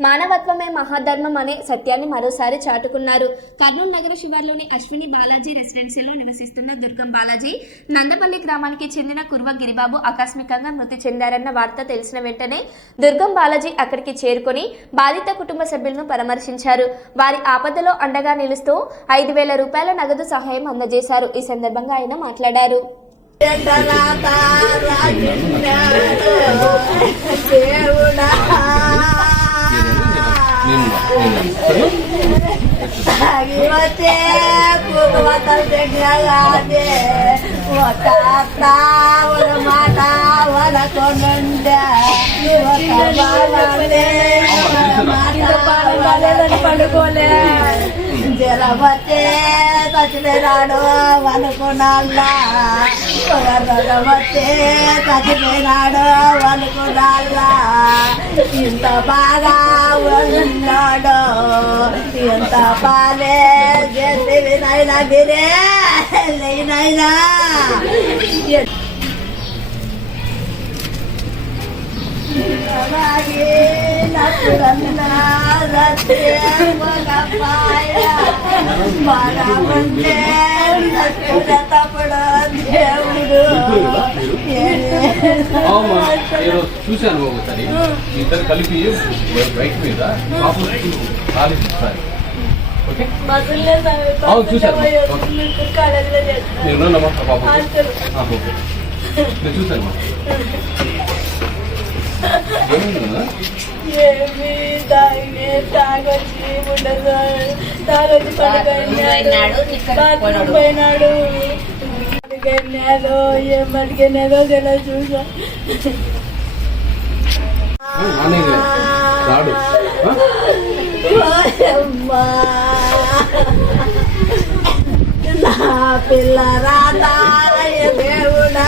మానవత్వమే మహాధర్మం అనే సత్యాన్ని మరోసారి చాటుకున్నారు. కర్నూలు నగర శివార్లోని అశ్విని బాలాజీ రెసిడెన్సీలో నివసిస్తున్న దుర్గం బాలాజీ నందపల్లి గ్రామానికి చెందిన కుర్వ గిరిబాబు ఆకస్మికంగా మృతి చెందారన్న వార్త తెలిసిన వెంటనే దుర్గం బాలాజీ అక్కడికి చేరుకొని బాధిత కుటుంబ సభ్యులను పరామర్శించారు. వారి ఆపదలో అండగా నిలుస్తూ 5,000 రూపాయల నగదు సహాయం అందజేశారు. ఈ సందర్భంగా ఆయన మాట్లాడారు. పడుకోలే జలవతే చచ్చిపోయినాడు అనుకున్నాళ్ళ వస్తే చచ్చిపోయినాడు అనుకున్నాళ్ళ ఇంత బాగా ఉన్నాడు ఎంత బాలే చేసి నైనా గిరే లేనైనా చూశాను ఒకసారి ఇద్దరు కలిపి బైక్ మీద ఆలోచిస్తారు. చూశాను నేను చూశాను. ఏమి తాగొచ్చి ఉండదు తాగొచ్చి పడుకున్నాడు పోయినాడు అడిగినాదో ఏం అడిగినాదో తెలియదు చూసా. నా పిల్ల రాతా దేవుడా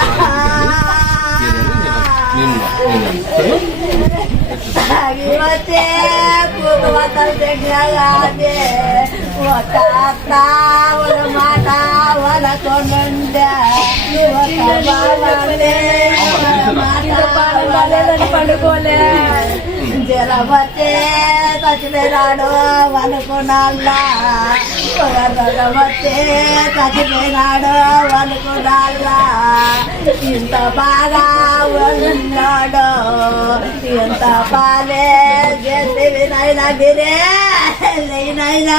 వచ్చే పూర్వతల దగ్గరగానే ఒక మాట వలకొండే పడుకోలే జలవతే చచ్చిపోయినాడు అనుకున్నాళ్ళ వస్తే చచ్చిపోయినాడు అనుకున్నాళ్ళ ఇంత బాగా ఉన్నాడు ఎంత బాలే చేసి నైనా గిరే లేనైనా